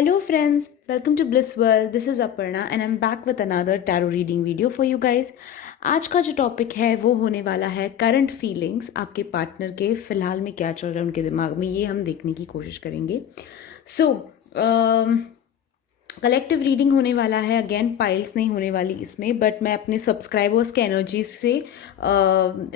Hello friends, welcome to Bliss World. This is Aparna and I'm back with another tarot reading video for you guys. आज का जो topic है वो होने वाला है करंट फीलिंग्स आपके पार्टनर के फ़िलहाल में क्या चल रहा है उनके दिमाग में, ये हम देखने की कोशिश करेंगे. सो कलेक्टिव रीडिंग होने वाला है. अगेन पाइल्स नहीं होने वाली इसमें, बट मैं अपने सब्सक्राइबर्स के एनर्जीज से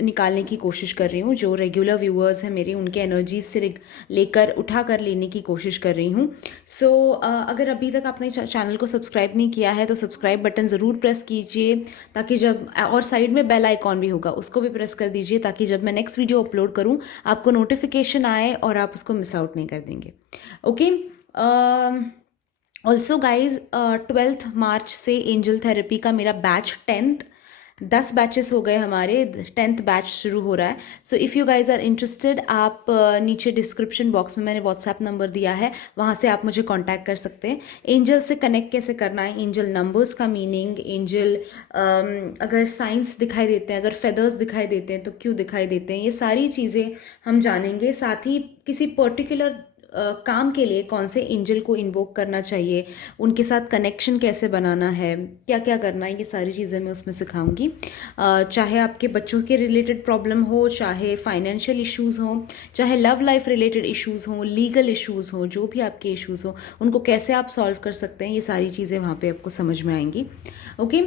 निकालने की कोशिश कर रही हूँ. जो रेगुलर व्यूअर्स हैं मेरे, उनके एनर्जीज से लेकर उठा कर लेने की कोशिश कर रही हूँ. सो अगर अभी तक आपने चैनल को सब्सक्राइब नहीं किया है तो सब्सक्राइब बटन ज़रूर प्रेस कीजिए, ताकि जब और साइड में बेल आइकॉन भी होगा उसको भी प्रेस कर दीजिए, ताकि जब मैं नेक्स्ट वीडियो अपलोड करूँ आपको नोटिफिकेशन आए और आप उसको मिस आउट नहीं कर देंगे. ओके. ऑल्सो गाइज 12 मार्च से एंजल थेरेपी का मेरा बैच 10 बैचेस हो गए हमारे. 10th बैच शुरू हो रहा है. So if you guys are interested, आप नीचे डिस्क्रिप्शन बॉक्स में मैंने व्हाट्सएप नंबर दिया है, वहाँ से आप मुझे कांटेक्ट कर सकते हैं. एंजल से कनेक्ट कैसे करना है, एंजल नंबर्स का मीनिंग, एंजल अगर साइंस दिखाई देते हैं, अगर फेदर्स दिखाई देते हैं तो क्यों दिखाई देते हैं, ये सारी चीज़ें हम जानेंगे. साथ ही किसी पर्टिकुलर काम के लिए कौन से एंजल को इन्वोक करना चाहिए, उनके साथ कनेक्शन कैसे बनाना है, क्या क्या करना है, ये सारी चीज़ें मैं उसमें सिखाऊंगी. चाहे आपके बच्चों के रिलेटेड प्रॉब्लम हो, चाहे फाइनेंशियल इश्यूज़ हों, चाहे लव लाइफ रिलेटेड इश्यूज़ हों, लीगल इश्यूज़ हों, जो भी आपके इश्यूज़ हों उनको कैसे आप सॉल्व कर सकते हैं, ये सारी चीज़ें वहाँ पे आपको समझ में आएंगी. ओके.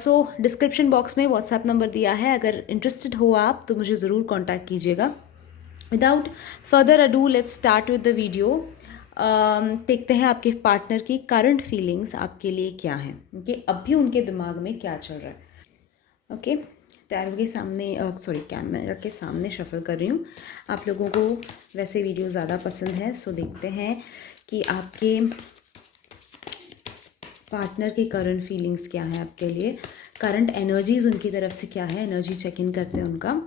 सो डिस्क्रिप्शन बॉक्स में व्हाट्सएप नंबर दिया है, अगर इंटरेस्टेड हो आप तो मुझे ज़रूर कॉन्टैक्ट कीजिएगा. Without further ado let's start with the video. देखते हैं आपके पार्टनर की करंट फीलिंग्स आपके लिए क्या हैं, ओके. अभी उनके दिमाग में क्या चल रहा है. ओके. टैरो के सामने कैमरा के सामने शफल कर रही हूँ. आप लोगों को वैसे वीडियो ज़्यादा पसंद है, सो देखते हैं कि आपके पार्टनर की करंट फीलिंग्स क्या है आपके लिए, करंट एनर्जीज उनकी तरफ से क्या है. एनर्जी चेक इन करते हैं उनका.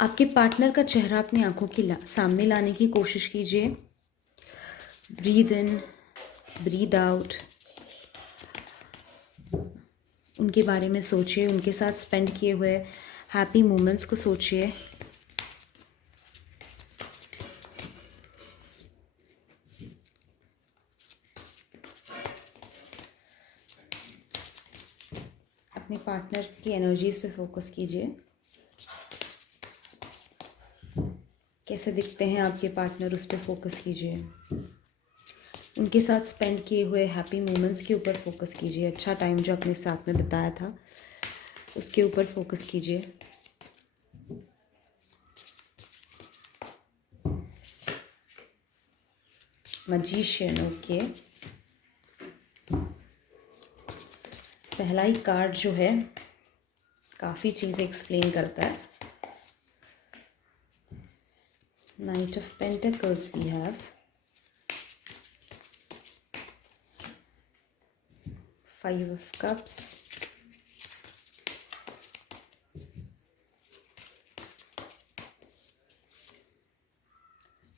आपके पार्टनर का चेहरा अपनी आंखों के सामने लाने की कोशिश कीजिए. Breathe in, breathe out. उनके बारे में सोचिए, उनके साथ स्पेंड किए हुए हैप्पी मोमेंट्स को सोचिए. अपने पार्टनर की एनर्जीज पे फोकस कीजिए. कैसे दिखते हैं आपके पार्टनर, उस पर फोकस कीजिए. उनके साथ स्पेंड किए हुए हैप्पी मोमेंट्स के ऊपर फोकस कीजिए. अच्छा टाइम जो अपने साथ में बिताया था उसके ऊपर फोकस कीजिए. Magician, okay. पहला ही कार्ड जो है काफ़ी चीज़ें एक्सप्लेन करता है. Knight of Pentacles we have. 5 of Cups.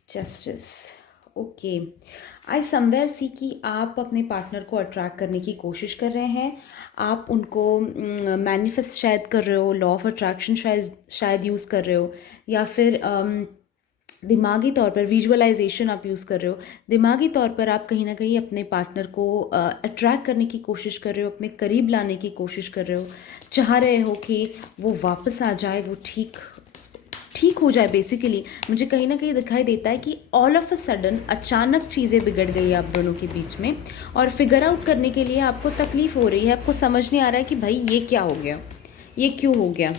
Justice. Okay. I somewhere see कि आप अपने पार्टनर को अट्रैक्ट करने की कोशिश कर रहे हैं. आप उनको मैनिफेस्ट शायद कर रहे हो, लॉ ऑफ अट्रैक्शन शायद यूज़ कर रहे हो, या फिर दिमागी तौर पर विजुअलाइजेशन आप यूज़ कर रहे हो. दिमागी तौर पर आप कहीं ना कहीं अपने पार्टनर को अट्रैक्ट करने की कोशिश कर रहे हो, अपने करीब लाने की कोशिश कर रहे हो. चाह रहे हो कि वो वापस आ जाए, वो ठीक हो जाए. बेसिकली मुझे कहीं ना कहीं दिखाई देता है कि ऑल ऑफ अ सडन अचानक चीज़ें बिगड़ गई आप दोनों के बीच में, और फिगर आउट करने के लिए आपको तकलीफ़ हो रही है. आपको समझ नहीं आ रहा है कि भाई ये क्या हो गया, ये क्यों हो गया.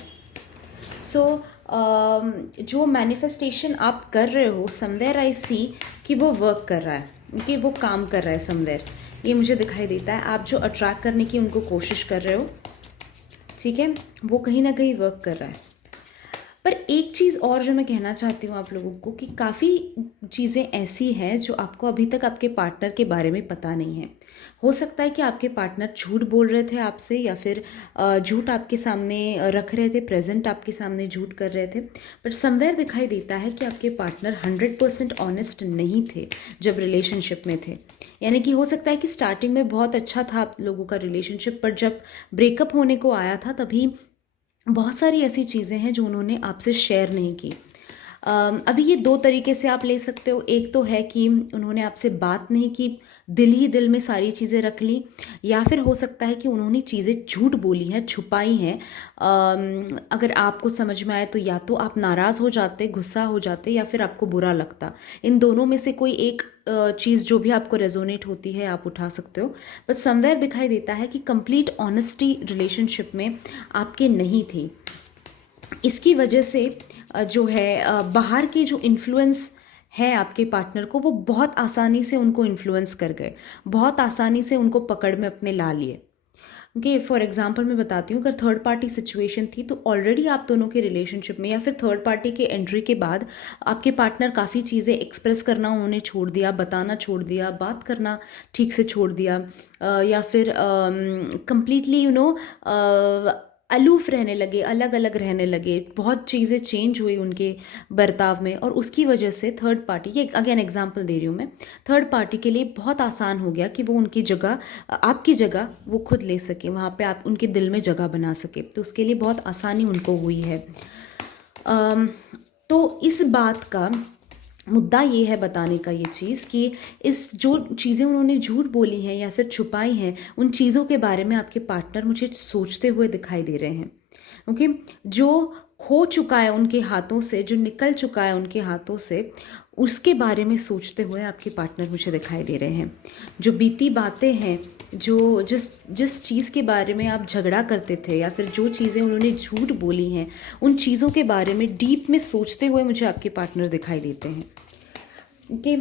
सो जो मैनिफेस्टेशन आप कर रहे हो, समवेयर आई सी कि वो वर्क कर रहा है, कि वो काम कर रहा है समवेयर. ये मुझे दिखाई देता है. आप जो अट्रैक्ट करने की उनको कोशिश कर रहे हो, ठीक है, वो कहीं ना कहीं वर्क कर रहा है. पर एक चीज़ और जो मैं कहना चाहती हूँ आप लोगों को, कि काफ़ी चीज़ें ऐसी हैं जो आपको अभी तक आपके पार्टनर के बारे में पता नहीं है. हो सकता है कि आपके पार्टनर झूठ बोल रहे थे आपसे, या फिर झूठ आपके सामने रख रहे थे, प्रेजेंट आपके सामने झूठ कर रहे थे. बट समवेयर दिखाई देता है कि आपके पार्टनर 100% ऑनेस्ट नहीं थे जब रिलेशनशिप में थे. यानी कि हो सकता है कि स्टार्टिंग में बहुत अच्छा था आप लोगों का रिलेशनशिप, पर जब ब्रेकअप होने को आया था तभी बहुत सारी ऐसी चीज़ें हैं जो उन्होंने आपसे शेयर नहीं की. अभी ये दो तरीके से आप ले सकते हो। एक तो है कि उन्होंने आपसे बात नहीं की, दिल ही दिल में सारी चीज़ें रख ली, या फिर हो सकता है कि उन्होंने चीज़ें झूठ बोली हैं, छुपाई हैं। अगर आपको समझ में आए तो या तो आप नाराज़ हो जाते, गुस्सा हो जाते, या फिर आपको बुरा लगता। इन दोनों में से कोई एक चीज़ जो भी आपको रेजोनेट होती है आप उठा सकते हो। बट समवेयर दिखाई देता है कि कंप्लीट ऑनेस्टी रिलेशनशिप में आपके नहीं थी। इसकी वजह से जो है बाहर के जो इन्फ्लुएंस है आपके पार्टनर को, वो बहुत आसानी से उनको इन्फ्लुएंस कर गए, बहुत आसानी से उनको पकड़ में अपने ला लिए। ओके, फॉर एग्जांपल मैं बताती हूँ, अगर थर्ड पार्टी सिचुएशन थी तो ऑलरेडी आप दोनों के रिलेशनशिप में या फिर थर्ड पार्टी के एंट्री के बाद आपके पार्टनर काफ़ी चीज़ें एक्सप्रेस करना उन्होंने छोड़ दिया, बताना छोड़ दिया, बात करना ठीक से छोड़ दिया, या फिर कंप्लीटली अलूफ रहने लगे, अलग अलग रहने लगे। बहुत चीज़ें चेंज हुई उनके बर्ताव में, और उसकी वजह से थर्ड पार्टी, ये अगेन एग्जांपल दे रही हूँ मैं, थर्ड पार्टी के लिए बहुत आसान हो गया कि वो उनकी जगह, आपकी जगह वो खुद ले सके, वहाँ पे आप उनके दिल में जगह बना सके। तो उसके लिए बहुत आसानी उनको हुई है। तो इस बात का मुद्दा ये है बताने का, ये चीज़ कि इस जो चीज़ें उन्होंने झूठ बोली हैं या फिर छुपाई हैं, उन चीज़ों के बारे में आपके पार्टनर मुझे सोचते हुए दिखाई दे रहे हैं। ओके, जो खो चुका है उनके हाथों से, जो निकल चुका है उनके हाथों से, उसके बारे में सोचते हुए आपके पार्टनर मुझे दिखाई दे रहे हैं। जो बीती बातें हैं, जो जिस जिस चीज़ के बारे में आप झगड़ा करते थे या फिर जो चीज़ें उन्होंने झूठ बोली हैं, उन चीज़ों के बारे में डीप में सोचते हुए मुझे आपके पार्टनर दिखाई देते हैं। ओके,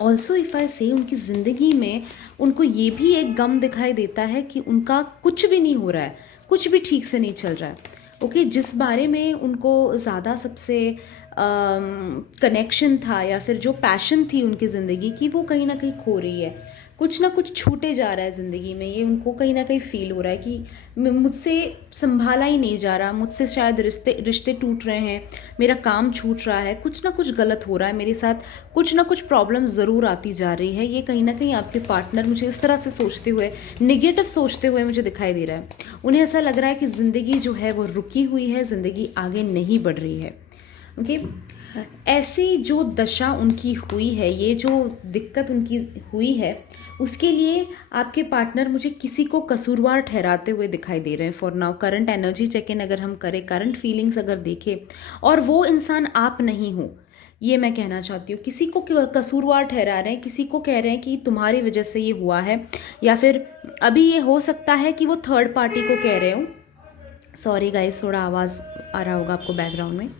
ऑल्सो इफ़ आई से, उनकी ज़िंदगी में उनको ये भी एक गम दिखाई देता है कि उनका कुछ भी नहीं हो रहा है, कुछ भी ठीक से नहीं चल रहा है। ओके, जिस बारे में उनको ज़्यादा सबसे कनेक्शन था या फिर जो पैशन थी उनकी ज़िंदगी की, वो कहीं ना कहीं खो रही है। कुछ ना कुछ छूटे जा रहा है ज़िंदगी में, ये उनको कहीं ना कहीं फील हो रहा है कि मुझसे संभाला ही नहीं जा रहा, मुझसे शायद रिश्ते रिश्ते टूट रहे हैं, मेरा काम छूट रहा है, कुछ ना कुछ गलत हो रहा है मेरे साथ, कुछ ना कुछ प्रॉब्लम ज़रूर आती जा रही है। ये कहीं ना कहीं आपके पार्टनर मुझे इस तरह से सोचते हुए, निगेटिव सोचते हुए मुझे दिखाई दे रहा है। उन्हें ऐसा लग रहा है कि ज़िंदगी जो है वो रुकी हुई है, ज़िंदगी आगे नहीं बढ़ रही है। ओके, ऐसी जो दशा उनकी हुई है, ये जो दिक्कत उनकी हुई है, उसके लिए आपके पार्टनर मुझे किसी को कसूरवार ठहराते हुए दिखाई दे रहे हैं for now. Current energy check in अगर हम करें, करंट फीलिंग्स अगर देखें, और वो इंसान आप नहीं हो, ये मैं कहना चाहती हूँ। किसी को कसूरवार ठहरा रहे हैं, किसी को कह रहे हैं कि तुम्हारी वजह से ये हुआ है, या फिर अभी ये हो सकता है कि वो थर्ड पार्टी को कह रहे हो। सॉरी गाइस, थोड़ा आवाज़ आ रहा होगा आपको बैकग्राउंड में।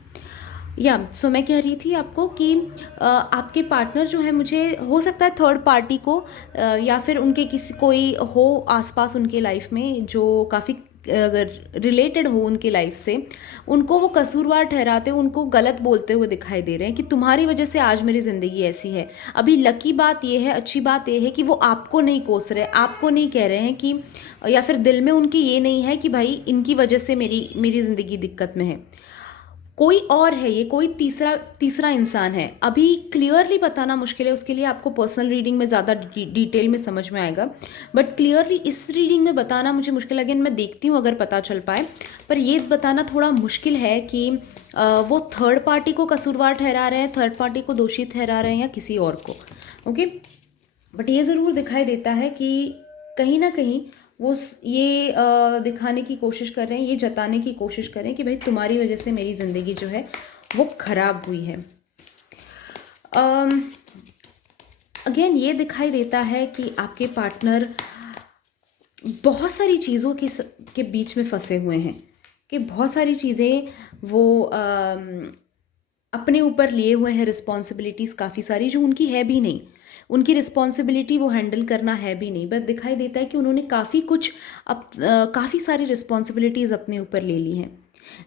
सो मैं कह रही थी आपको कि आपके पार्टनर जो है, मुझे हो सकता है थर्ड पार्टी को या फिर उनके किसी कोई हो आसपास उनके लाइफ में जो काफ़ी रिलेटेड हो उनके लाइफ से, उनको वो कसूरवार ठहराते हुए, उनको गलत बोलते हुए दिखाई दे रहे हैं कि तुम्हारी वजह से आज मेरी ज़िंदगी ऐसी है। अभी लकी बात ये है, अच्छी बात ये है कि वो आपको नहीं कोस रहे, आपको नहीं कह रहे हैं कि, या फिर दिल में उनके ये नहीं है कि भाई इनकी वजह से मेरी ज़िंदगी दिक्कत में है। कोई और है, ये कोई तीसरा इंसान है। अभी क्लियरली बताना मुश्किल है, उसके लिए आपको पर्सनल रीडिंग में ज़्यादा डिटेल में समझ में आएगा, बट क्लियरली इस रीडिंग में बताना मुझे मुश्किल है। अगेन मैं देखती हूँ अगर पता चल पाए, पर ये बताना थोड़ा मुश्किल है कि वो थर्ड पार्टी को कसूरवार ठहरा रहे हैं, थर्ड पार्टी को दोषी ठहरा रहे हैं या किसी और को। ओके, बट ये ज़रूर दिखाई देता है कि कहीं ना कहीं वो ये दिखाने की कोशिश कर रहे हैं, ये जताने की कोशिश कर रहे हैं कि भाई तुम्हारी वजह से मेरी ज़िंदगी जो है वो ख़राब हुई है। अगेन ये दिखाई देता है कि आपके पार्टनर बहुत सारी चीज़ों के बीच में फंसे हुए हैं, कि बहुत सारी चीज़ें वो अपने ऊपर लिए हुए हैं, रिस्पॉन्सिबिलिटीज़ काफ़ी सारी जो उनकी है भी नहीं, उनकी रिस्पॉन्सिबिलिटी वो हैंडल करना है भी नहीं, बट दिखाई देता है कि उन्होंने काफ़ी सारी रिस्पॉन्सिबिलिटीज़ अपने ऊपर ले ली हैं।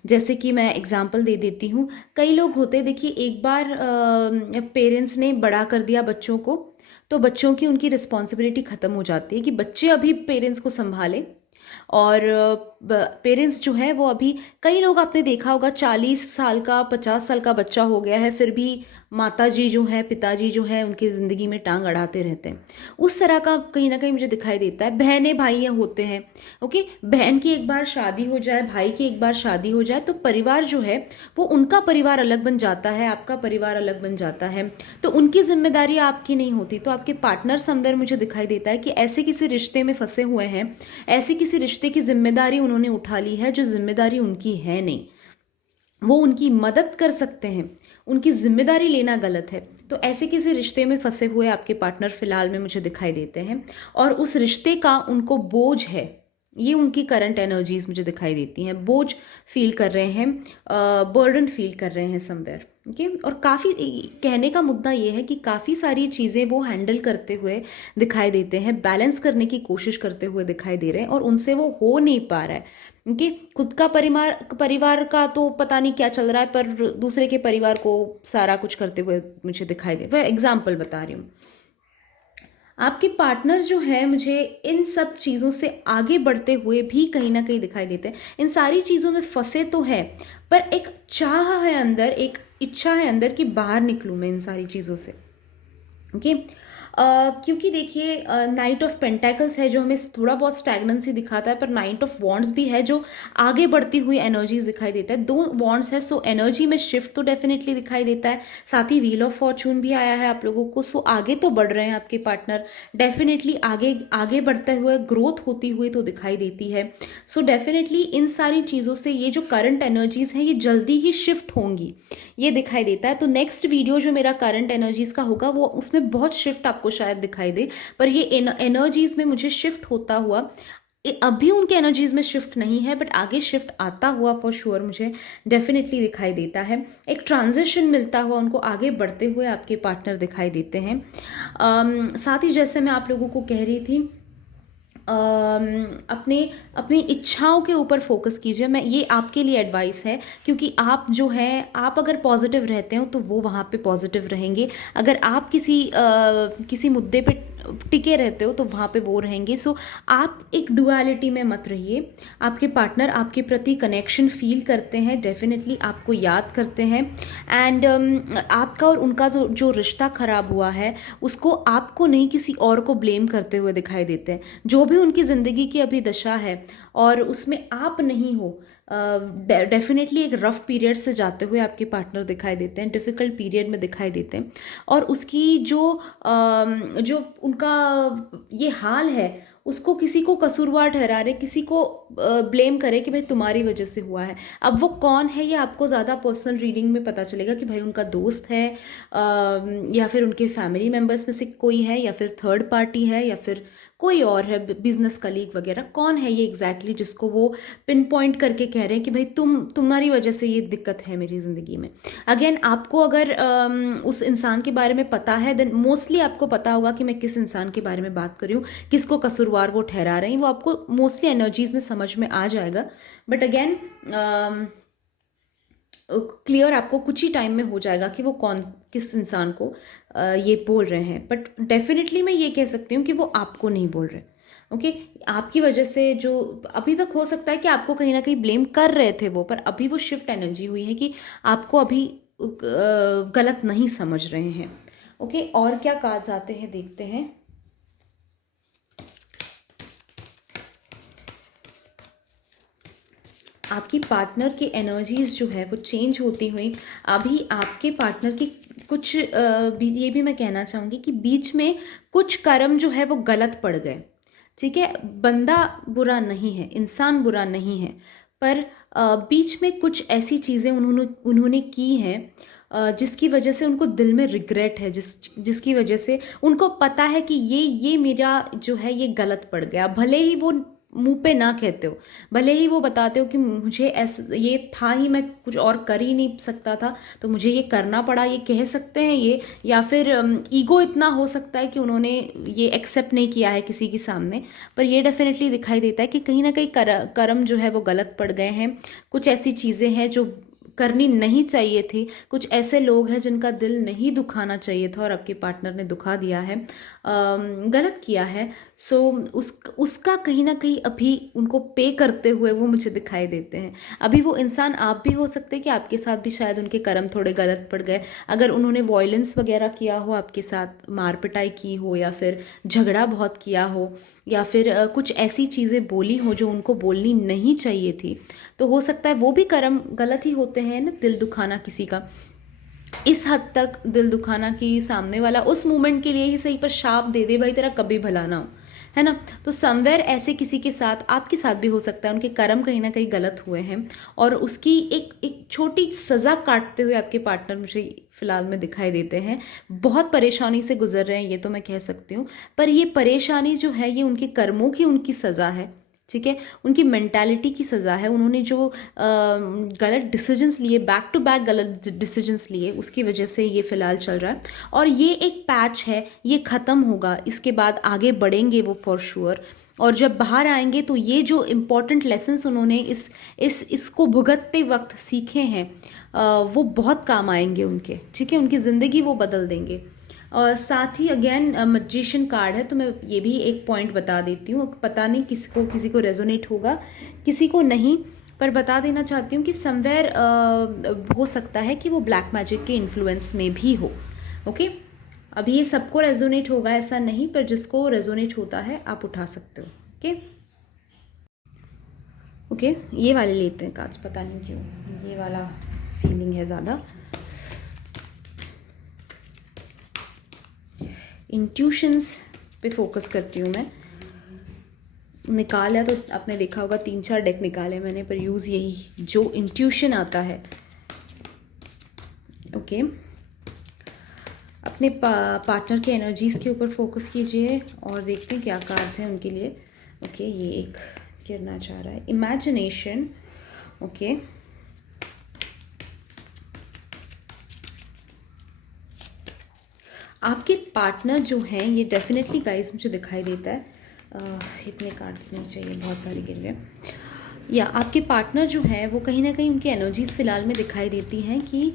जैसे कि मैं एग्जांपल दे देती हूँ, कई लोग होते, देखिए एक बार पेरेंट्स ने बड़ा कर दिया बच्चों को, तो बच्चों की उनकी रिस्पॉन्सिबिलिटी ख़त्म हो जाती है कि बच्चे अभी पेरेंट्स को संभालें, और पेरेंट्स जो है वो अभी, कई लोग आपने देखा होगा 40 साल का 50 साल का बच्चा हो गया है, फिर भी माता जी जो है पिताजी जो है उनकी ज़िंदगी में टांग अड़ाते रहते हैं। उस तरह का कहीं ना कहीं मुझे दिखाई देता है। बहनें भाई होते हैं, ओके, बहन की एक बार शादी हो जाए, भाई की एक बार शादी हो जाए, तो परिवार जो है वो उनका परिवार अलग बन जाता है, आपका परिवार अलग बन जाता है, तो उनकी जिम्मेदारी आपकी नहीं होती। तो आपके पार्टनर समवेयर मुझे दिखाई देता है कि ऐसे किसी रिश्ते में फंसे हुए हैं, ऐसे किसी रिश्ते की जिम्मेदारी उन्होंने उठा ली है जो जिम्मेदारी उनकी है नहीं। वो उनकी मदद कर सकते हैं, उनकी जिम्मेदारी लेना गलत है। तो ऐसे किसी रिश्ते में फंसे हुए आपके पार्टनर फिलहाल में मुझे दिखाई देते हैं, और उस रिश्ते का उनको बोझ है, ये उनकी करंट एनर्जीज मुझे दिखाई देती हैं। बोझ फील कर रहे हैं, बर्डन फील कर रहे हैं समवेयर, ओके। और काफ़ी, कहने का मुद्दा ये है कि काफ़ी सारी चीज़ें वो हैंडल करते हुए दिखाई देते हैं, बैलेंस करने की कोशिश करते हुए दिखाई दे रहे हैं, और उनसे वो हो नहीं पा रहा है। क्योंकि खुद का परिवार का तो पता नहीं क्या चल रहा है, पर दूसरे के परिवार को सारा कुछ करते हुए मुझे दिखाई दे। वह एग्जाम्पल बता रही हूँ। आपके पार्टनर जो है मुझे इन सब चीज़ों से आगे बढ़ते हुए भी कहीं ना कहीं दिखाई देते हैं। इन सारी चीज़ों में फंसे तो है, पर एक चाह है अंदर, एक इच्छा है अंदर कि बाहर निकलूँ मैं इन सारी चीज़ों से, ओके। क्योंकि देखिए नाइट ऑफ पेंटेकल्स है जो हमें थोड़ा बहुत स्टैग्नेंसी दिखाता है, पर नाइट ऑफ वॉन्ड्स भी है जो आगे बढ़ती हुई एनर्जीज दिखाई देता है। 2 वॉन्ड्स है, सो एनर्जी में शिफ्ट तो डेफिनेटली दिखाई देता है। साथ ही व्हील ऑफ फॉर्चून भी आया है आप लोगों को, सो आगे तो बढ़ रहे हैं आपके पार्टनर, डेफिनेटली आगे आगे बढ़ते हुए ग्रोथ होती हुई तो दिखाई देती है। सो डेफिनेटली इन सारी चीज़ों से ये जो करंट एनर्जीज हैं ये जल्दी ही शिफ्ट होंगी, ये दिखाई देता है। तो नेक्स्ट वीडियो जो मेरा करंट एनर्जीज का होगा वो उसमें बहुत शिफ्ट आपको शायद दिखाई दे, पर ये एनर्जीज में मुझे शिफ्ट होता हुआ, अभी उनके एनर्जीज में शिफ्ट नहीं है, बट आगे शिफ्ट आता हुआ फॉर श्योर मुझे डेफिनेटली दिखाई देता है। एक ट्रांजिशन मिलता हुआ उनको आगे बढ़ते हुए आपके पार्टनर दिखाई देते हैं। साथ ही जैसे मैं आप लोगों को कह रही थी, अपने अपनी इच्छाओं के ऊपर फोकस कीजिए। मैं ये आपके लिए एडवाइस है, क्योंकि आप जो है, आप अगर पॉजिटिव रहते हो तो वो वहाँ पे पॉजिटिव रहेंगे। अगर आप किसी मुद्दे पे टिके रहते हो तो वहाँ पे वो रहेंगे। सो आप एक डुअलिटी में मत रहिए। आपके पार्टनर आपके प्रति कनेक्शन फील करते हैं, डेफिनेटली आपको याद करते हैं, एंड आपका और उनका जो रिश्ता खराब हुआ है उसको आपको नहीं किसी और को ब्लेम करते हुए दिखाई देते हैं। जो भी उनकी ज़िंदगी की अभी दशा है और उसमें आप नहीं हो, डेफिनेटली एक रफ पीरियड से जाते हुए आपके पार्टनर दिखाई देते हैं, डिफ़िकल्ट पीरियड में दिखाई देते हैं, और उसकी जो उनका ये हाल है उसको किसी को कसूरवार ठहरा रहे, किसी को ब्लेम करे कि भाई तुम्हारी वजह से हुआ है। अब वो कौन है ये आपको ज़्यादा पर्सनल रीडिंग में पता चलेगा कि भाई उनका दोस्त है, या फिर उनके फैमिली मेम्बर्स में से कोई है, या फिर थर्ड पार्टी है, या फिर कोई और है, बिजनेस कलीग वगैरह। कौन है ये एग्जैक्टली जिसको वो पिन पॉइंट करके कह रहे हैं कि भाई तुम्हारी वजह से ये दिक्कत है मेरी ज़िंदगी में। अगेन आपको अगर उस इंसान के बारे में पता है, देन मोस्टली आपको पता होगा कि मैं किस इंसान के बारे में बात कर रही हूँ, किसको कसूरवार वो ठहरा रहे हैं, वो आपको मोस्टली एनर्जीज में समझ में आ जाएगा। बट अगेन क्लियर आपको कुछ ही टाइम में हो जाएगा कि वो किस इंसान को ये बोल रहे हैं। बट डेफिनेटली मैं ये कह सकती हूँ कि वो आपको नहीं बोल रहे, ओके। आपकी वजह से जो अभी तक हो सकता है कि आपको कहीं ना कहीं ब्लेम कर रहे थे वो, पर अभी वो शिफ्ट एनर्जी हुई है कि आपको अभी गलत नहीं समझ रहे हैं, ओके। और क्या कार्ड्स आते हैं देखते हैं। आपकी पार्टनर की एनर्जीज जो है वो चेंज होती हुई, अभी आपके पार्टनर की कुछ ये भी मैं कहना चाहूँगी कि बीच में कुछ कर्म जो है वो गलत पड़ गए, ठीक है। बंदा बुरा नहीं है, इंसान बुरा नहीं है, पर बीच में कुछ ऐसी चीज़ें उन्होंने की हैं जिसकी वजह से उनको दिल में रिग्रेट है, जिसकी वजह से उनको पता है कि ये मेरा जो है ये गलत पड़ गया। भले ही वो मुंह पे ना कहते हो, भले ही वो बताते हो कि मुझे ऐसा ये था ही, मैं कुछ और कर ही नहीं सकता था तो मुझे ये करना पड़ा, ये कह सकते हैं ये, या फिर ईगो इतना हो सकता है कि उन्होंने ये एक्सेप्ट नहीं किया है किसी के सामने। पर ये डेफिनेटली दिखाई देता है कि कहीं ना कहीं कर्म जो है वो गलत पड़ गए हैं। कुछ ऐसी चीज़ें हैं जो करनी नहीं चाहिए थी, कुछ ऐसे लोग हैं जिनका दिल नहीं दुखाना चाहिए था और आपके पार्टनर ने दुखा दिया है, गलत किया है। सो उसका कहीं ना कहीं अभी उनको पे करते हुए वो मुझे दिखाई देते हैं। अभी वो इंसान आप भी हो सकते हैं कि आपके साथ भी शायद उनके कर्म थोड़े गलत पड़ गए। अगर उन्होंने वॉयलेंस वगैरह किया हो आपके साथ, मार पिटाई की हो, या फिर झगड़ा बहुत किया हो, या फिर कुछ ऐसी चीज़ें बोली हो जो उनको बोलनी नहीं चाहिए थी, तो हो सकता है वो भी कर्म गलत ही होते हैं ना, दिल दुखाना किसी का। इस हद तक दिल दुखाना कि सामने वाला उस मोमेंट के लिए ही सही पर शाप दे दे, भाई तेरा कभी भला ना हो, है ना। तो समवेयर ऐसे किसी के साथ, आपके साथ भी हो सकता है, उनके कर्म कहीं ना कहीं गलत हुए हैं और उसकी एक एक छोटी सज़ा काटते हुए आपके पार्टनर मुझे फिलहाल में दिखाई देते हैं। बहुत परेशानी से गुजर रहे हैं, ये तो मैं कह सकती हूँ। पर ये परेशानी जो है ये उनके कर्मों की उनकी सज़ा है, ठीक है, उनकी मेंटालिटी की सज़ा है। उन्होंने जो गलत डिसीजंस लिए, बैक टू बैक गलत डिसीजंस लिए, उसकी वजह से ये फ़िलहाल चल रहा है। और ये एक पैच है, ये ख़त्म होगा, इसके बाद आगे बढ़ेंगे वो फॉर श्योर। और जब बाहर आएंगे तो ये जो इम्पॉर्टेंट लेसन्स उन्होंने इसको भुगतते वक्त सीखे हैं, वो बहुत काम आएंगे उनके, ठीक है, उनकी ज़िंदगी वो बदल देंगे। और साथ ही अगेन मैजिशियन कार्ड है, तो मैं ये भी एक पॉइंट बता देती हूँ, पता नहीं किसी को रेजोनेट होगा, किसी को नहीं, पर बता देना चाहती हूँ कि समवेयर हो सकता है कि वो ब्लैक मैजिक के इन्फ्लुएंस में भी हो। ओके, अभी ये सबको रेजोनेट होगा ऐसा नहीं, पर जिसको रेजोनेट होता है आप उठा सकते हो। ओके ओके, ये वाले लेते हैं कार्ड्स, पता नहीं क्यों ये वाला फीलिंग है ज़्यादा। इंट्यूशंस पे फोकस करती हूँ मैं। निकाला तो आपने देखा होगा 3-4 डेक निकाले मैंने, पर यूज़ यही जो इंट्यूशन आता है। ओके, अपने पार्टनर के एनर्जीज़ के ऊपर फोकस कीजिए और देखते हैं क्या कार्ड्स हैं उनके लिए। ओके, ये एक गिरना चाह रहा है, इमेजिनेशन। ओके, आपके पार्टनर जो हैं ये डेफिनेटली गाइस मुझे दिखाई देता है, इतने कार्ड्स नहीं चाहिए, बहुत सारे गिर गए। या आपके पार्टनर जो है वो कहीं ना कहीं उनकी एनर्जीज़ फ़िलहाल में दिखाई देती हैं कि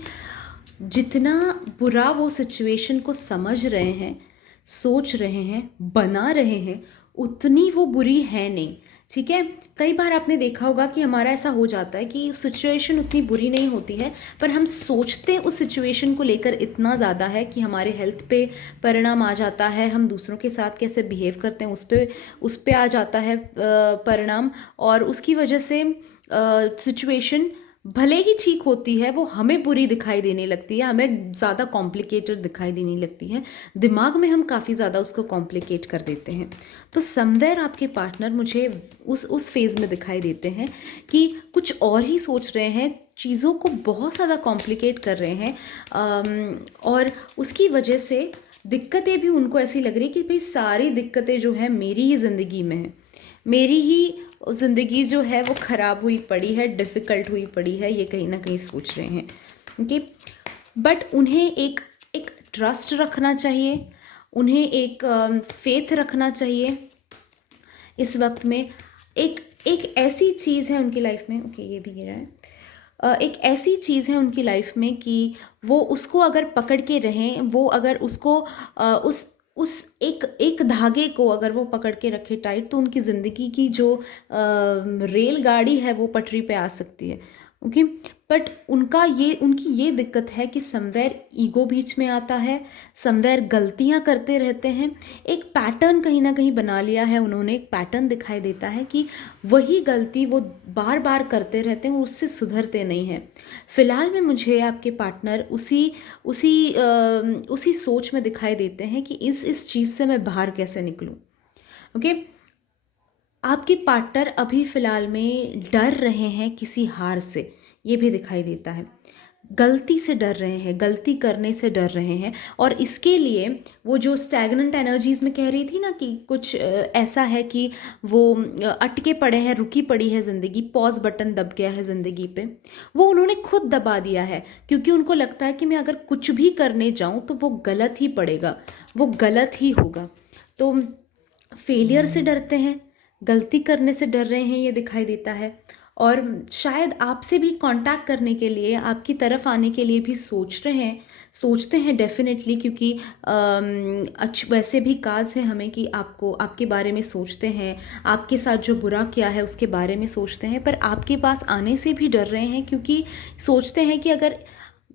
जितना बुरा वो सिचुएशन को समझ रहे हैं, सोच रहे हैं, बना रहे हैं, उतनी वो बुरी है नहीं, ठीक है। कई बार आपने देखा होगा कि हमारा ऐसा हो जाता है कि सिचुएशन उतनी बुरी नहीं होती है, पर हम सोचते उस सिचुएशन को लेकर इतना ज़्यादा है कि हमारे हेल्थ पे परिणाम आ जाता है, हम दूसरों के साथ कैसे बिहेव करते हैं उस पे आ जाता है परिणाम, और उसकी वजह से सिचुएशन भले ही ठीक होती है वो हमें बुरी दिखाई देने लगती है, हमें ज़्यादा कॉम्प्लिकेटेड दिखाई देने लगती है, दिमाग में हम काफ़ी ज़्यादा उसको कॉम्प्लिकेट कर देते हैं। तो समवेयर आपके पार्टनर मुझे उस फेज़ में दिखाई देते हैं कि कुछ और ही सोच रहे हैं, चीज़ों को बहुत ज़्यादा कॉम्प्लिकेट कर रहे हैं, और उसकी वजह से दिक्कतें भी उनको ऐसी लग रही कि भाई सारी दिक्कतें जो है मेरी ही ज़िंदगी में है, मेरी ही ज़िंदगी जो है वो ख़राब हुई पड़ी है, डिफ़िकल्ट हुई पड़ी है, ये कहीं ना कहीं सोच रहे हैं। ओके, बट उन्हें एक एक ट्रस्ट रखना चाहिए, उन्हें एक फेथ रखना चाहिए इस वक्त में। एक ऐसी चीज़ है उनकी लाइफ में, ओके ये भी गिरा है, एक ऐसी चीज़ है उनकी लाइफ में कि वो उसको अगर पकड़ के रहें, वो अगर उसको उस एक धागे को अगर वो पकड़ के रखे टाइट, तो उनकी ज़िंदगी की जो रेलगाड़ी है वो पटरी पे आ सकती है। ओके, बट उनकी ये दिक्कत है कि समवेयर ईगो बीच में आता है, समवेयर गलतियां करते रहते हैं, एक पैटर्न कहीं ना कहीं बना लिया है उन्होंने, एक पैटर्न दिखाई देता है कि वही गलती वो बार बार करते रहते हैं और उससे सुधरते नहीं हैं। फिलहाल में मुझे आपके पार्टनर उसी सोच में दिखाई देते हैं कि इस चीज़ से मैं बाहर कैसे निकलूं। ओके, आपके पार्टनर अभी फ़िलहाल में डर रहे हैं किसी हार से, ये भी दिखाई देता है, गलती से डर रहे हैं, गलती करने से डर रहे हैं, और इसके लिए वो जो स्टैग्नेंट एनर्जीज़ में कह रही थी ना कि कुछ ऐसा है कि वो अटके पड़े हैं, रुकी पड़ी है ज़िंदगी, पॉज बटन दब गया है ज़िंदगी पे, वो उन्होंने खुद दबा दिया है, क्योंकि उनको लगता है कि मैं अगर कुछ भी करने जाऊँ तो वो गलत ही पड़ेगा, वो गलत ही होगा। तो फेलियर से डरते हैं, गलती करने से डर रहे हैं, ये दिखाई देता है। और शायद आपसे भी कांटेक्ट करने के लिए, आपकी तरफ आने के लिए भी सोचते हैं डेफिनेटली, क्योंकि वैसे भी कार्ड्स हैं हमें कि आपको आपके बारे में सोचते हैं, आपके साथ जो बुरा किया है उसके बारे में सोचते हैं, पर आपके पास आने से भी डर रहे हैं, क्योंकि सोचते हैं कि अगर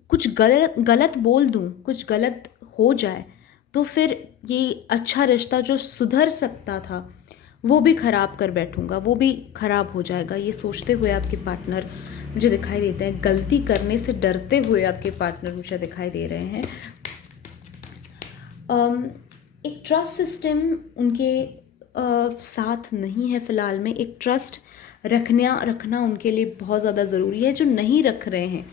कुछ गलत गलत बोल दूं, कुछ गलत हो जाए, तो फिर ये अच्छा रिश्ता जो सुधर सकता था वो भी ख़राब कर बैठूंगा, वो भी ख़राब हो जाएगा। ये सोचते हुए आपके पार्टनर मुझे दिखाई देते हैं, गलती करने से डरते हुए आपके पार्टनर मुझे दिखाई दे रहे हैं। एक ट्रस्ट सिस्टम उनके साथ नहीं है फ़िलहाल में। एक ट्रस्ट रखना उनके लिए बहुत ज़्यादा ज़रूरी है, जो नहीं रख रहे हैं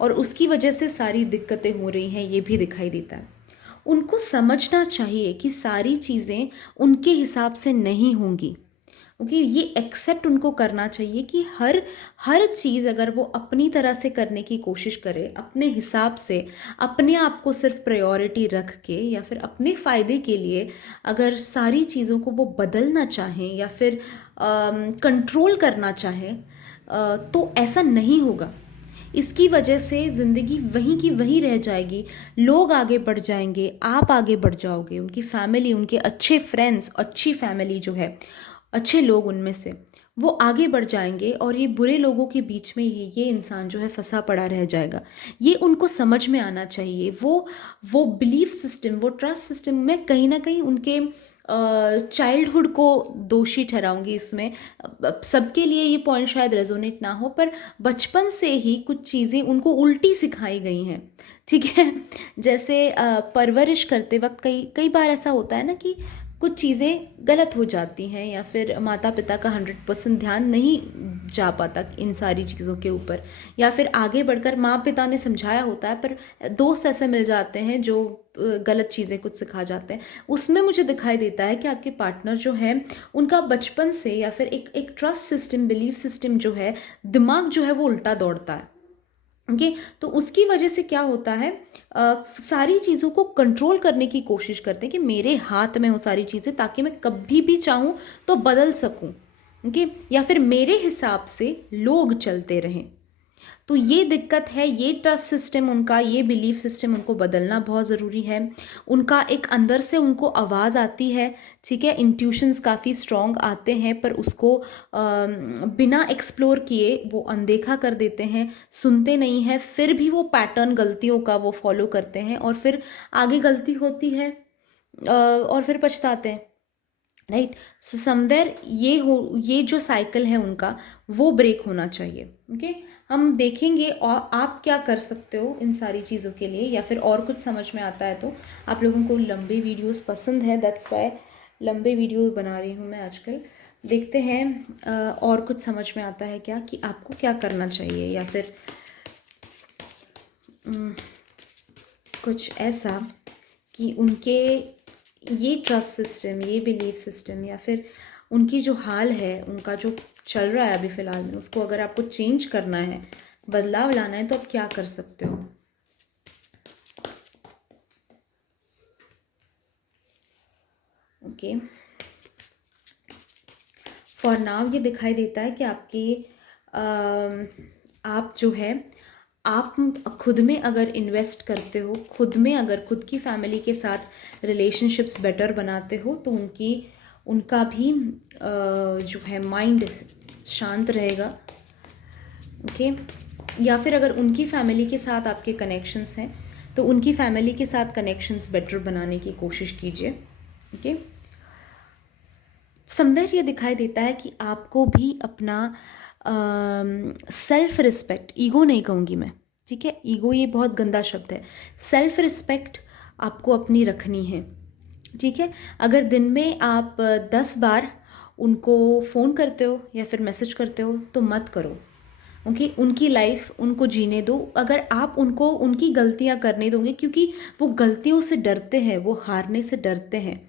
और उसकी वजह से सारी दिक्कतें हो रही हैं, ये भी दिखाई देता है। उनको समझना चाहिए कि सारी चीज़ें उनके हिसाब से नहीं होंगी, ओके। ये एक्सेप्ट उनको करना चाहिए कि हर चीज़ अगर वो अपनी तरह से करने की कोशिश करे, अपने हिसाब से, अपने आप को सिर्फ प्रायोरिटी रख के या फिर अपने फ़ायदे के लिए अगर सारी चीज़ों को वो बदलना चाहें या फिर कंट्रोल करना चाहें, तो ऐसा नहीं होगा। इसकी वजह से ज़िंदगी वहीं की वहीं रह जाएगी, लोग आगे बढ़ जाएंगे, आप आगे बढ़ जाओगे, उनकी फैमिली, उनके अच्छे फ्रेंड्स, अच्छी फैमिली जो है, अच्छे लोग उनमें से वो आगे बढ़ जाएंगे और ये बुरे लोगों के बीच में ये इंसान जो है फंसा पड़ा रह जाएगा। ये उनको समझ में आना चाहिए। वो बिलीफ सिस्टम, वो ट्रस्ट सिस्टम में कहीं ना कहीं उनके चाइल्डहुड को दोषी ठहराऊंगी इसमें। सबके लिए ये पॉइंट शायद रेजोनेट ना हो, पर बचपन से ही कुछ चीज़ें उनको उल्टी सिखाई गई हैं, ठीक है। जैसे परवरिश करते वक्त कई कई बार ऐसा होता है ना कि कुछ चीज़ें गलत हो जाती हैं या फिर माता पिता का 100% ध्यान नहीं जा पाता इन सारी चीज़ों के ऊपर, या फिर आगे बढ़कर माँ पिता ने समझाया होता है पर दोस्त ऐसे मिल जाते हैं जो गलत चीज़ें कुछ सिखा जाते हैं। उसमें मुझे दिखाई देता है कि आपके पार्टनर जो है उनका बचपन से या फिर एक ट्रस्ट सिस्टम, बिलीफ सिस्टम जो है, दिमाग जो है वो उल्टा दौड़ता है, ओके। तो उसकी वजह से क्या होता है, सारी चीज़ों को कंट्रोल करने की कोशिश करते हैं कि मेरे हाथ में हो सारी चीज़ें, ताकि मैं कभी भी चाहूँ तो बदल सकूँ, ओके, या फिर मेरे हिसाब से लोग चलते रहें। तो ये दिक्कत है। ये ट्रस्ट सिस्टम उनका, ये बिलीफ सिस्टम उनको बदलना बहुत ज़रूरी है। उनका एक अंदर से उनको आवाज़ आती है, ठीक है, इंट्यूशंस काफ़ी स्ट्रॉन्ग आते हैं, पर उसको बिना एक्सप्लोर किए वो अनदेखा कर देते हैं, सुनते नहीं हैं, फिर भी वो पैटर्न गलतियों का वो फॉलो करते हैं और फिर आगे गलती होती है और फिर पछताते हैं, राइट। सो समवेयर ये जो साइकिल है उनका, वो ब्रेक होना चाहिए, ओके। हम देखेंगे और आप क्या कर सकते हो इन सारी चीज़ों के लिए, या फिर और कुछ समझ में आता है तो। आप लोगों को लंबे वीडियोस पसंद है, दैट्स वाई लंबे वीडियो बना रही हूँ मैं आजकल। देखते हैं और कुछ समझ में आता है क्या, कि आपको क्या करना चाहिए, या फिर कुछ ऐसा कि उनके ये ट्रस्ट सिस्टम, ये बिलीफ सिस्टम, या फिर उनकी जो हाल है, उनका जो चल रहा है अभी फ़िलहाल में, उसको अगर आपको चेंज करना है, बदलाव लाना है, तो आप क्या कर सकते हो, ओके। फॉर नाउ ये दिखाई देता है कि आप जो है, आप खुद में अगर इन्वेस्ट करते हो, खुद में अगर खुद की फैमिली के साथ रिलेशनशिप्स बेटर बनाते हो, तो उनका भी जो है माइंड शांत रहेगा, ओके। या फिर अगर उनकी फैमिली के साथ आपके कनेक्शंस हैं, तो उनकी फैमिली के साथ कनेक्शंस बेटर बनाने की कोशिश कीजिए, ओके। समवेयर ये दिखाई देता है कि आपको भी अपना सेल्फ रिस्पेक्ट, ईगो नहीं कहूँगी मैं, ठीक है, ईगो ये बहुत गंदा शब्द है, सेल्फ रिस्पेक्ट आपको अपनी रखनी है, ठीक है। अगर दिन में आप 10 बार उनको फ़ोन करते हो या फिर मैसेज करते हो, तो मत करो, ओके। उनकी लाइफ उनको जीने दो। अगर आप उनको उनकी गलतियां करने दोगे, क्योंकि वो गलतियों से डरते हैं, वो हारने से डरते हैं।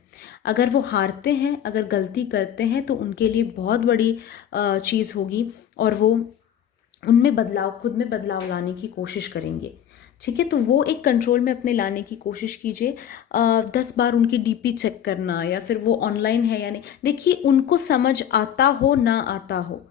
अगर वो हारते हैं, अगर गलती करते हैं, तो उनके लिए बहुत बड़ी चीज़ होगी और वो उनमें बदलाव, खुद में बदलाव लाने की कोशिश करेंगे, ठीक है। तो वो एक कंट्रोल में अपने लाने की कोशिश कीजिए। 10 बार उनकी डीपी चेक करना, या फिर वो ऑनलाइन है या नहीं, देखिए, उनको समझ आता हो ना आता हो,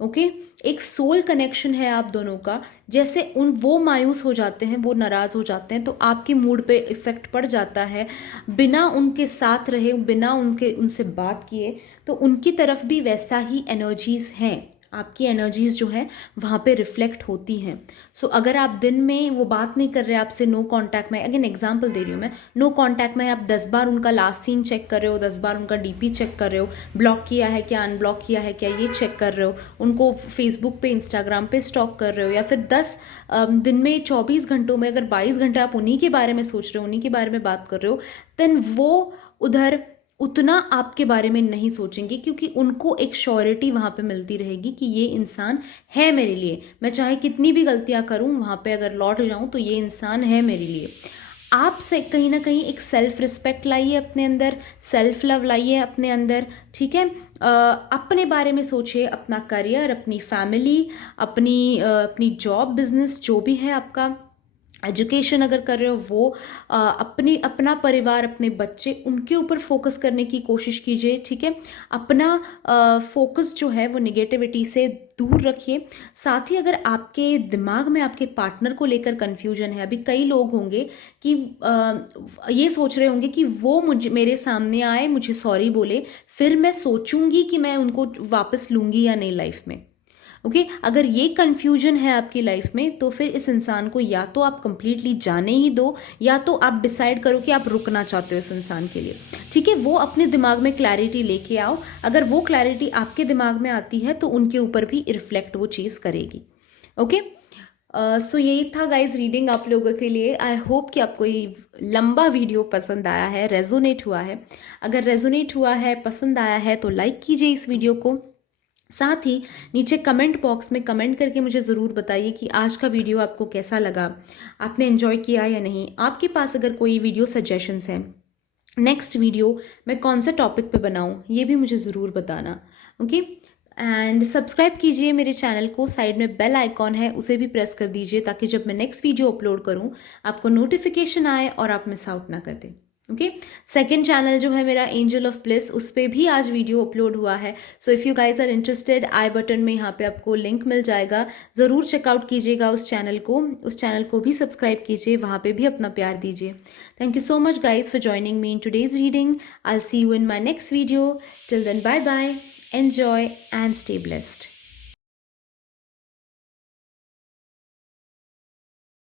ओके एक सोल कनेक्शन है आप दोनों का। जैसे वो मायूस हो जाते हैं, वो नाराज़ हो जाते हैं, तो आपके मूड पे इफ़ेक्ट पड़ जाता है, बिना उनके साथ रहे, बिना उनसे बात किए, तो उनकी तरफ भी वैसा ही एनर्जीज़ हैं, आपकी एनर्जीज़ जो हैं वहाँ पे रिफ्लेक्ट होती हैं। सो अगर आप दिन में वो बात नहीं कर रहे आपसे, नो कांटेक्ट में, अगेन एग्जांपल दे रही हूँ मैं, नो कांटेक्ट में आप 10 बार उनका लास्ट सीन चेक कर रहे हो, 10 बार उनका डीपी चेक कर रहे हो, ब्लॉक किया है क्या, अनब्लॉक किया है क्या, ये चेक कर रहे हो, उनको फेसबुक पे, इंस्टाग्राम पे स्टॉक कर रहे हो, या फिर 10 दिन में 24 घंटों में अगर 22 घंटे आप उन्हीं के बारे में सोच रहे हो, उन्हीं के बारे में बात कर रहे हो, देन वो उधर उतना आपके बारे में नहीं सोचेंगे, क्योंकि उनको एक श्योरिटी वहाँ पे मिलती रहेगी कि ये इंसान है मेरे लिए, मैं चाहे कितनी भी गलतियाँ करूँ, वहाँ पे अगर लौट जाऊँ तो ये इंसान है मेरे लिए। आप से कहीं ना कहीं एक सेल्फ रिस्पेक्ट लाइए अपने अंदर, सेल्फ लव लाइए अपने अंदर, ठीक है। अपने बारे में सोचिए, अपना करियर, अपनी फैमिली, अपनी जॉब, बिजनेस जो भी है आपका, एजुकेशन अगर कर रहे हो वो, अपना परिवार, अपने बच्चे, उनके ऊपर फोकस करने की कोशिश कीजिए, ठीक है। अपना फोकस जो है वो निगेटिविटी से दूर रखिए। साथ ही अगर आपके दिमाग में आपके पार्टनर को लेकर कन्फ्यूजन है, अभी कई लोग होंगे कि ये सोच रहे होंगे कि वो मेरे सामने आए, मुझे सॉरी बोले, फिर मैं सोचूंगी कि मैं उनको वापस लूंगी या नहीं लाइफ में। ओके अगर ये कन्फ्यूजन है आपकी लाइफ में, तो फिर इस इंसान को या तो आप कंप्लीटली जाने ही दो, या तो आप डिसाइड करो कि आप रुकना चाहते हो इस इंसान के लिए, ठीक है। वो अपने दिमाग में क्लैरिटी लेके आओ। अगर वो क्लैरिटी आपके दिमाग में आती है तो उनके ऊपर भी रिफ्लेक्ट वो चीज़ करेगी। ओके सो यही था गाइज रीडिंग आप लोगों के लिए। आई होप कि आपको ये लंबा वीडियो पसंद आया है, रेजोनेट हुआ है। अगर रेजोनेट हुआ है, पसंद आया है, तो लाइक कीजिए इस वीडियो को। साथ ही नीचे कमेंट बॉक्स में कमेंट करके मुझे ज़रूर बताइए कि आज का वीडियो आपको कैसा लगा, आपने एंजॉय किया या नहीं। आपके पास अगर कोई वीडियो सजेशंस हैं, नेक्स्ट वीडियो मैं कौन से टॉपिक पे बनाऊं, ये भी मुझे ज़रूर बताना। ओके एंड सब्सक्राइब कीजिए मेरे चैनल को, साइड में बेल आइकॉन है उसे भी प्रेस कर दीजिए, ताकि जब मैं नेक्स्ट वीडियो अपलोड करूं आपको नोटिफिकेशन आए और आप मिस आउट ना कर दें। ओके सेकेंड चैनल जो है मेरा एंजल ऑफ ब्लिस, उस पर भी आज वीडियो अपलोड हुआ है। So if you guys are interested, I button में यहाँ पे आपको लिंक मिल जाएगा, ज़रूर चेकआउट कीजिएगा उस चैनल को भी सब्सक्राइब कीजिए, वहाँ पे भी अपना प्यार दीजिए। Thank you so much guys for joining me in today's reading. I see you in my next video. Till then bye bye, enjoy and stay blessed.